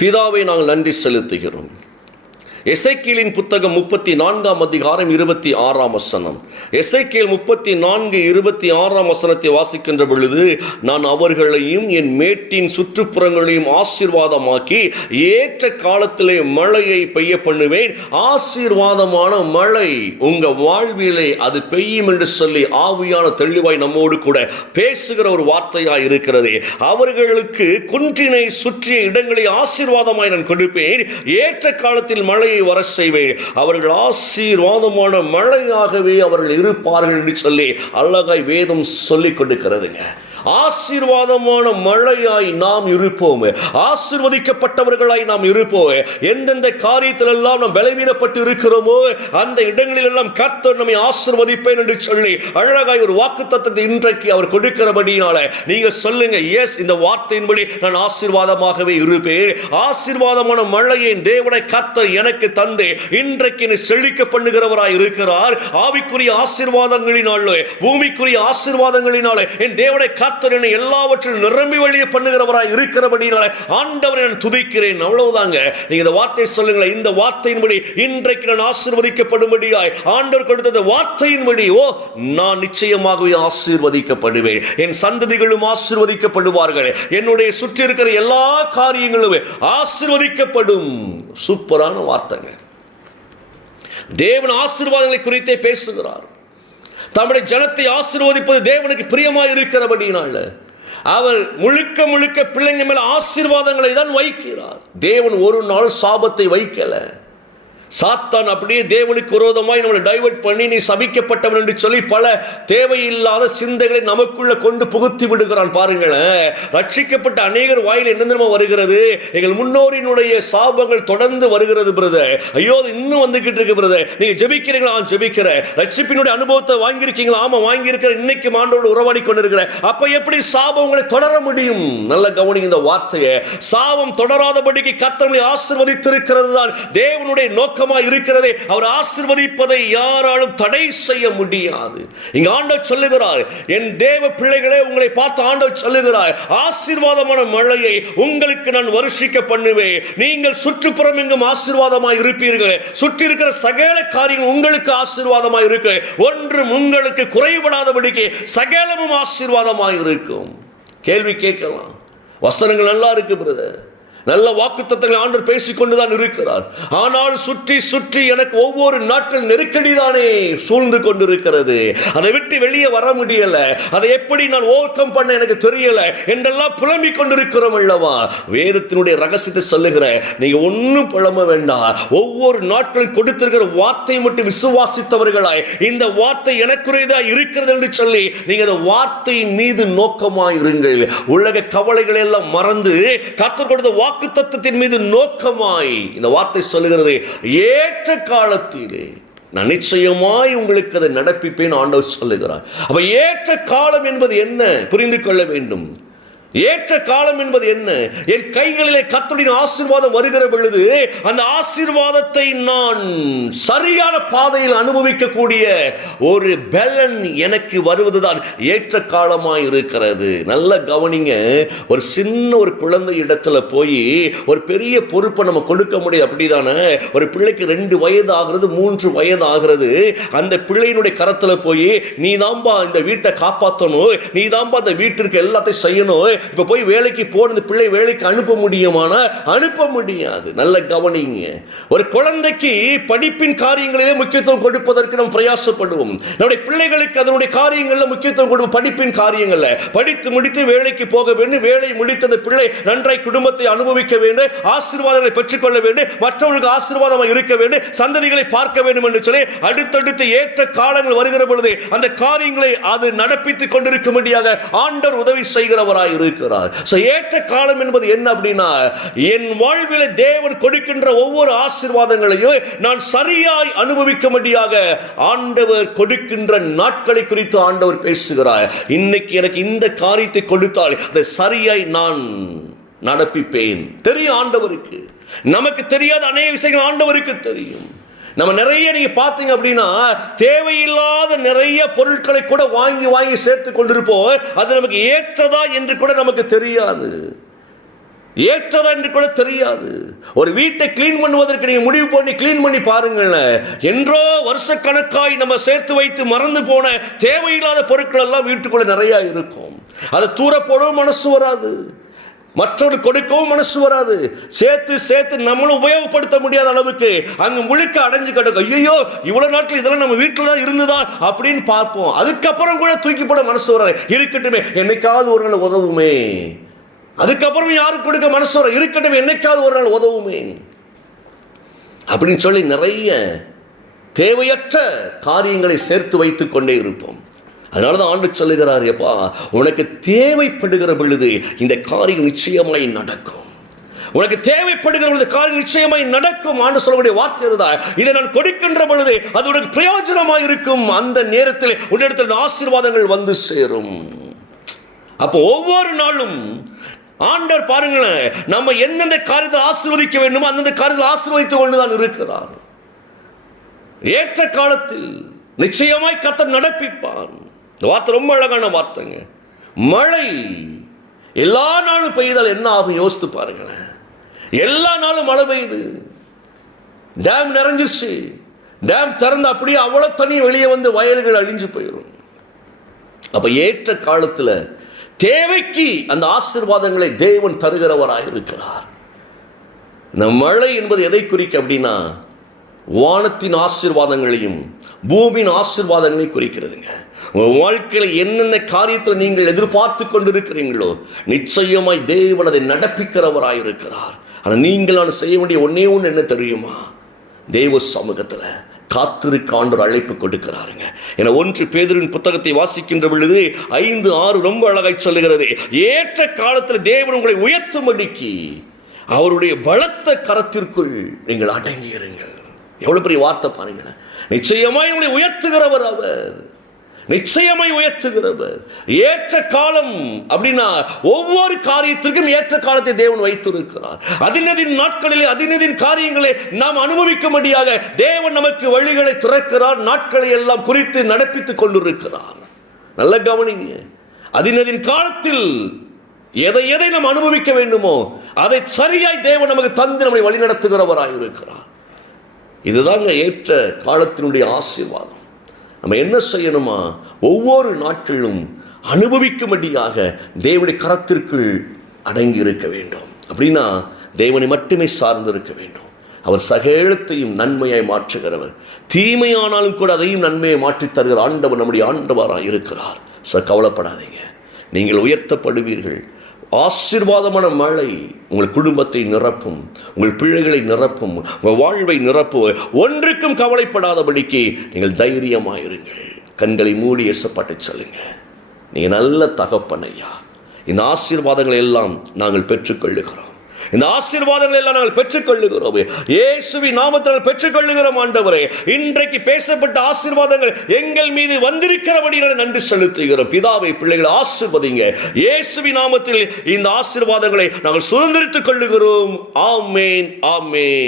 பிதாவை நாங்கள் நன்றி செலுத்துகிறோம். எசேக்கியேலின் புத்தகம் 34 அதிகாரம் 26 வசனம். எசேக்கியேல் 34 26 வசனத்தை வாசிக்கின்ற பொழுது, நான் அவர்களையும் என் மேட்டின் சுற்றுப்புறங்களையும் ஆசீர்வாதமாக்கி ஏற்ற காலத்திலே மழையை பெய்ய பண்ணுவேன். ஆசீர்வாதமான மழை உங்க வாழ்விலே அது பெய்யும் என்று சொல்லி ஆவியான தெளிவாய் நம்மோடு கூட பேசுகிற ஒரு வார்த்தையாய் இருக்கிறது. அவர்களுக்கு குன்றினை சுற்றிய இடங்களை ஆசீர்வாதமாய் நான் கொடுப்பேன். ஏற்ற காலத்தில் மழை வர செய்வேன். அவர்கள் ஆசீர்வாதமான மழையாகவே அவர்கள் இருப்பார்கள் என்று சொல்லி அழகாய் வேதம் சொல்லிக் கொடுக்கிறதுங்க. ஆசீர்வாதமான மழையாய் நாம் இருப்போம். ஆசீர்வதிக்கப்பட்டவர்களாய் நாம் இருப்போம். எந்தெந்த காரியத்தில் எல்லாம் நாம் பலவீனப்பட்டு இருக்கிறோமோ அந்த இடங்களில் எல்லாம் கர்த்தர் நம்மை ஆசீர்வதிப்பேன் என்று சொல்லி அழகாய் ஒரு வாக்குத்தத்தத்தை இன்றைக்கு அவர் கொடுக்கிறபடினால நீங்க சொல்லுங்க, எஸ், இந்த வார்த்தையின்படி நான் ஆசீர்வாதமாகவே இருப்பேன். ஆசீர்வாதமான மழையை தேவனை கர்த்தர் எனக்கு தந்து இன்றைக்கு என்னை செழிக்க பண்ணுகிறவராய் இருக்கிறார். ஆவிக்குரிய ஆசீர்வாதங்களினாலே, பூமிக்குரிய ஆசீர்வாதங்களினாலே என் தேவனை என்னை எல்லாவற்றிலும் நிரம்பி வழிய பண்ணுகிறவராய் இருக்கிறபடினால ஆண்டவரை நான் துதிக்கிறேன். அவ்வளவுதாங்க. நீங்க இந்த வார்த்தை சொல்லுங்களேன், இந்த வார்த்தையின்படி இன்றைக்கு நான் ஆசீர்வதிக்கப்படும்படியாய் ஆண்டவர் கொடுத்த வார்த்தையின்படி நான் நிச்சயமாகவே ஆசீர்வதிக்கப்படுவேன். என் சந்ததிகளும் ஆசீர்வதிக்கப்படுவார்கள். என்னுடைய சுற்றி இருக்கிற எல்லா காரியங்களும் ஆசீர்வதிக்கப்படும். சூப்பரான வார்த்தைங்க. தேவன் ஆசீர்வாதங்களை குறித்தே பேசுகிறார். தம்முடைய ஜனத்தை ஆசீர்வதிப்பது தேவனுக்கு பிரியமாய் இருக்கிறபடினால அவர் முழுக்க முழுக்க பிள்ளைங்க மேல ஆசீர்வாதங்களை தான் வைக்கிறார். தேவன் ஒரு நாள் சாபத்தை வைக்கல. சாத்தான் அப்படியே தேவனுக்கு விரோதமாய் நம்மளை டைவர்ட் பண்ணி நீ சபிக்கப்பட்டவன் என்று சொல்லி பல தேவையில்லாத சிந்தைகளை நமக்குள்ள கொண்டு புகுத்தி விடுகிறான். பாருங்களேன், ரட்சிக்கப்பட்ட அநேகர் வாயில் என்ன வருகிறது, எங்கள் முன்னோரினுடைய சாபங்கள் தொடர்ந்து வருகிறது பிரதர். ஐயோ, இன்னும் வந்துகிட்டு இருக்கு பிரதர். நீங்க ஜெபிக்கிறீங்களா? ஜெபிக்கிற. ரட்சிப்பினுடைய அனுபவத்தை வாங்கியிருக்கீங்களா? ஆமா வாங்கியிருக்கிற. இன்னைக்கு ஆண்டவரோடு உறவாடி கொண்டிருக்கிற. அப்ப எப்படி சாபம் உங்களை தொடர முடியும்? நல்ல கவனிங்க இந்த வார்த்தையை. சாபம் தொடராதபடிக்கு கர்த்தரை ஆசீர்வதித்திருக்கிறது தான் தேவனுடைய நோக்கம் இருக்கிறது. அவர் ஆசீர்வதிப்பதை யாராலும் தடை செய்ய முடியாது. இங்க ஆண்டவர் சொல்லுகிறார், என் தேவ பிள்ளைகளே, உங்களை பார்த்து ஆண்டவர் சொல்லுகிறார், ஆசீர்வாதமான மழையை உங்களுக்கு நான் வருஷிக்க பண்ணுவேன். நீங்கள் சுற்றுப்புறம் எங்கும் ஆசீர்வாதமாய் இருப்பீர்கள். சுற்றி இருக்கிற சகல காரியங்கள் உங்களுக்கு ஆசீர்வாதமாய் இருக்கு. ஒன்றும் உங்களுக்கு குறைபடாதபடிக்கு சகலமும் ஆசீர்வாதமாய் இருக்கும். கேள்வி கேட்கலாம், வசனங்கள் நல்லா இருக்கு பிரதர், நல்ல வாக்குத்தத்தங்களை ஆண்டவர் பேசிக்கொண்டுதான் இருக்கிறார். ஆனால் சுற்றி சுற்றி எனக்கு ஒவ்வொரு நாட்கள் நெருக்கடி தானே சூழ்ந்து கொண்டிருக்கிறது. அதை விட்டு வெளியே வர முடியல. அதை எப்படி நான் ஓவர் கம் பண்ண எனக்கு தெரியல என்றெல்லாம் புலம்பிக் கொண்டிருக்கிறோம் அல்லவா? வேதத்தினுடைய ரகசியத்தை சொல்லுகிற, நீங்க ஒன்னும் புலம்ப வேண்டாம். ஒவ்வொரு நாட்களும் கொடுத்திருக்கிற வார்த்தை மட்டும் விசுவாசித்தவர்களாய் இந்த வார்த்தை எனக்குரியதா இருக்கிறது என்று சொல்லி நீங்க அந்த வார்த்தையின் மீது நோக்கமாய் இருங்கள். உலக கவலைகளை எல்லாம் மறந்து கர்த்தர் கொடுத்த வாக்கு தத்துவத்தின் மீது நோக்கமாய் இந்த வார்த்தை சொல்லுகிறது, ஏற்ற காலத்திலே நான் நிச்சயமாய் உங்களுக்கு அதை நடப்பிப்பேன் ஆண்டவர் சொல்லுகிறார். அப்ப ஏற்ற காலம் என்பது என்ன புரிந்து கொள்ள வேண்டும். ஏற்ற காலம் என்பது என்ன? என் கைகளிலே கர்த்தருடைய ஆசீர்வாதம் வருகிற பொழுது அந்த ஆசீர்வாதத்தை நான் சரியான பாதையில் அனுபவிக்கக்கூடிய ஒரு பலன் எனக்கு வருவதுதான் ஏற்ற காலமாய் இருக்கிறது. நல்ல கவனிங்க. ஒரு சின்ன ஒரு குழந்தை இடத்துல போய் ஒரு பெரிய பொறுப்பை நம்ம கொடுக்க முடியாது, அப்படிதானே? ஒரு பிள்ளைக்கு 2 வயது ஆகிறது, 3 வயது ஆகிறது. அந்த பிள்ளையினுடைய கரத்துல போய் நீ தான்பா இந்த வீட்டை காப்பாற்றணும், நீ தான்பா இந்த வீட்டிற்கு எல்லாத்தையும் செய்யணும், இப்ப போய் வேலைக்கு போறது பிள்ளை வேலைக்கு அனுப்ப முடியுமானா? அனுப்ப முடியாது. நல்ல கவனிங்க. ஒரு குழந்தைக்கு படிப்பின் காரியங்களிலே முக்கியத்துவம் கொடுப்பதற்கு நாம் பிரயாசப்படுவோம். நம்முடைய பிள்ளைகளுக்கு அதனுடைய காரியங்களில் முக்கியத்துவம் கொடுப்போம். படிப்பின் காரியங்கள்ல படித்து முடித்து வேலைக்கு போக வேண்டும். வேலை முடித்த அந்த பிள்ளை நன்றாய் குடும்பத்தை அனுபவிக்க வேண்டும், ஆசீர்வாதங்களை பெற்றுக்கொள்ள வேண்டும், மற்றவர்களுக்கு ஆசீர்வாதமாக இருக்க வேண்டும், சந்ததிகளை பார்க்க வேண்டும் என்று சொல்லி அடுத்தடுத்து ஏற்ற காலங்கள் வருகிற பொழுது அந்த காரியங்களை அது நடப்பித்துக் கொண்டிருக்கும்படியாக ஆண்டவர் உதவி செய்கிறவராய் இருக்கிறார். ஏற்ற காலம் என்பது என்ன அப்படின்னா, என் வாழ்வில் தேவன் கொடுக்கின்ற ஒவ்வொரு ஆசீர்வாதங்களையும் நான் சரியாய் அனுபவிக்கும்படியாக ஆண்டவர் கொடுக்கின்ற நாட்களை குறித்து ஆண்டவர் பேசுகிறார். இன்னைக்கு எனக்கு இந்த காரியத்தை கொடுத்தால் அதை சரியாய் நான் நடப்பிப்பேன். தெரியும் ஆண்டவருக்கு. நமக்கு தெரியாத அநேக விஷயங்கள் ஆண்டவருக்கு தெரியும். நம்ம நிறைய நீங்க பார்த்தீங்க அப்படின்னா தேவையில்லாத நிறைய பொருட்களை கூட வாங்கி வாங்கி சேர்த்து கொண்டிருப்போம். அது நமக்கு ஏற்றதா என்று கூட நமக்கு தெரியாது. ஏற்றதா என்று கூட தெரியாது. ஒரு வீட்டை கிளீன் பண்ணுவதற்கு நீங்க முடிவு பண்ணி கிளீன் பண்ணி பாருங்களேன், என்றோ வருஷக்கணக்காய் நம்ம சேர்த்து வைத்து மறந்து போன தேவையில்லாத பொருட்கள் எல்லாம் வீட்டுக்குள்ள நிறைய இருக்கும். அதை தூர போடவும் மனசு வராது, மற்றவர்கள் கொடுக்கவும் மனசு வராது. சேர்த்து சேர்த்து நம்மளும் உபயோகப்படுத்த முடியாத அளவுக்கு அங்கு முழுக்க அடைஞ்சு கிடக்கும். ஐயோ, இவ்வளவு நாட்கள் இதெல்லாம் நம்ம வீட்டில் தான் இருந்துதா அப்படின்னு பார்ப்போம். அதுக்கப்புறம் கூட தூக்கி போட மனசு வராது. இருக்கட்டுமே, என்னைக்காவது ஒரு நாள் உதவுமே. அதுக்கப்புறம் யாருக்கு கொடுக்க மனசு வர, இருக்கட்டும் என்னைக்காவது ஒரு நாள் உதவுமே அப்படின்னு சொல்லி நிறைய தேவையற்ற காரியங்களை சேர்த்து வைத்துக் கொண்டே இருப்போம். அதனாலதான் ஆண்டு சொல்லுகிறார், எப்பா உனக்கு தேவைப்படுகிற பொழுது இந்த காரியம் நிச்சயமாய் நடக்கும். உனக்கு தேவைப்படுகிற பொழுது காரியம் நிச்சயமாய் நடக்கும். ஆண்டு சொல்லக்கூடிய வார்த்தை இதுதான். இதை நான் கொடுக்கின்ற பொழுது அது உனக்கு பிரயோஜனமாய் இருக்கும். அந்த நேரத்தில் உன்னிடத்தில் ஆசீர்வாதங்கள் வந்து சேரும். அப்போ ஒவ்வொரு நாளும் ஆண்டவர் பாருங்களேன், நம்ம எந்தெந்த காரியத்தை ஆசீர்வதிக்க வேண்டுமோ அந்தந்த காரியத்தை ஆசீர்வதித்துக் கொண்டுதான் இருக்கிறார். ஏற்ற காலத்தில் நிச்சயமாய் கர்த்தர் நடப்பிப்பான். இந்த வார்த்தை ரொம்ப அழகான வார்த்தைங்க. மழை எல்லா நாளும் பெய்தால் என்ன ஆகும் யோசித்து பாருங்களேன். எல்லா நாளும் மழை பெய்யுது, டேம் நிறைஞ்சிருச்சு, டேம் திறந்து அப்படியே அவ்வளவு தண்ணி வெளியே வந்து வயல்கள் அழிஞ்சு போயிடும். அப்ப ஏற்ற காலத்துல தேவைக்கு அந்த ஆசீர்வாதங்களை தேவன் தருகிறவராக இருக்கிறார். இந்த மழை என்பது எதை குறிக்க அப்படின்னா, வானத்தின் ஆசீர்வாதங்களையும் பூமியின் ஆசீர்வாதங்களையும் குறிக்கிறதுங்க. உங்கள் வாழ்க்கையில் என்னென்ன காரியத்தில் நீங்கள் எதிர்பார்த்து கொண்டிருக்கிறீங்களோ நிச்சயமாய் தேவன் அதை நடப்பிக்கிறவராக இருக்கிறார். ஆனால் நீங்கள் செய்ய வேண்டிய ஒன்னே ஒன்று என்ன தெரியுமா? தேவ சமூகத்தில் காத்திருக்க ஆண்டவர் அழைப்பு கொடுக்கிறாருங்க. என 1 பேதுருவின் புத்தகத்தை வாசிக்கின்ற பொழுது 5:6 ரொம்ப அழகாய் சொல்லுகிறது. ஏற்ற காலத்தில் தேவன் உங்களை உயர்த்தும்படிக்கு அவருடைய பலத்த கரத்திற்குள் நீங்கள் அடங்கியிருங்கள். எவ்வளவு பெரிய வார்த்தை பாருங்களேன். நிச்சயமாய் உங்களை உயர்த்துகிறவர் அவர், நிச்சயமாய் உயர்த்துகிறவர். ஏற்ற காலம் அப்படின்னா ஒவ்வொரு காரியத்திற்கும் ஏற்ற காலத்தை தேவன் வைத்திருக்கிறார். அதினதின் நாட்களிலே அதினதின் காரியங்களை நாம் அனுபவிக்கும்படியாக தேவன் நமக்கு வழிகளை திறக்கிறார். நாட்களை எல்லாம் குறித்து நடப்பித்துக் கொண்டிருக்கிறார். நல்ல கவனிங்க. அதினதின் காலத்தில் எதை எதை நாம் அனுபவிக்க வேண்டுமோ அதை சரியாய் தேவன் நமக்கு தந்து நம்மை வழிநடத்துகிறவராய் இருக்கிறார். இதுதாங்க ஏற்ற காலத்தினுடைய ஆசீர்வாதம். நம்ம என்ன செய்யணுமா? ஒவ்வொரு நாட்களும் அனுபவிக்கும்படியாக தேவனுடைய கரத்திற்குள் அடங்கி இருக்க வேண்டும். அப்படின்னா தேவனை மட்டுமே சார்ந்து இருக்க வேண்டும். அவர் சகலத்தையும் நன்மையாய் மாற்றுகிறவர். தீமையானாலும் கூட அதையும் நன்மையை மாற்றி தருகிற ஆண்டவர் நம்முடைய ஆண்டவராக இருக்கிறார். கவலைப்படாதீங்க, நீங்கள் உயர்த்தப்படுவீர்கள். ஆசீர்வாதமான மழை உங்கள் குடும்பத்தை நிரப்பும், உங்கள் பிள்ளைகளை நிரப்பும், உங்கள் வாழ்வை நிரப்பும். ஒன்றுக்கும் கவலைப்படாதபடிக்கு நீங்கள் தைரியமாயிருங்கள். கண்களை மூடி இயேசுவுக்கு சொல்லுங்க, நீங்க நல்ல தகப்பன் ஐயா, இந்த ஆசீர்வாதங்களை எல்லாம் நாங்கள் பெற்றுக்கொள்ளுகிறோம். இந்த ஆசீர்வாதங்களை எல்லாம் நாங்கள் பெற்றுக்கொள்ளுகிறோம். இயேசுவின் நாமத்தில் பெற்றுக்கொள்ளுகிறோம். ஆண்டவரே, இன்றைக்கு பேசப்பட்ட ஆசீர்வாதங்கள் எங்கள் மீது வந்திருக்கிறபடியால் நன்றி செலுத்துகிறோம். பிதாவை பிள்ளைகளை ஆசீர்வதிங்க. இயேசுவின் நாமத்தில் இந்த ஆசீர்வாதங்களை நாங்கள் சுதந்திரித்துக் கொள்ளுகிறோம். ஆமென், ஆமென்.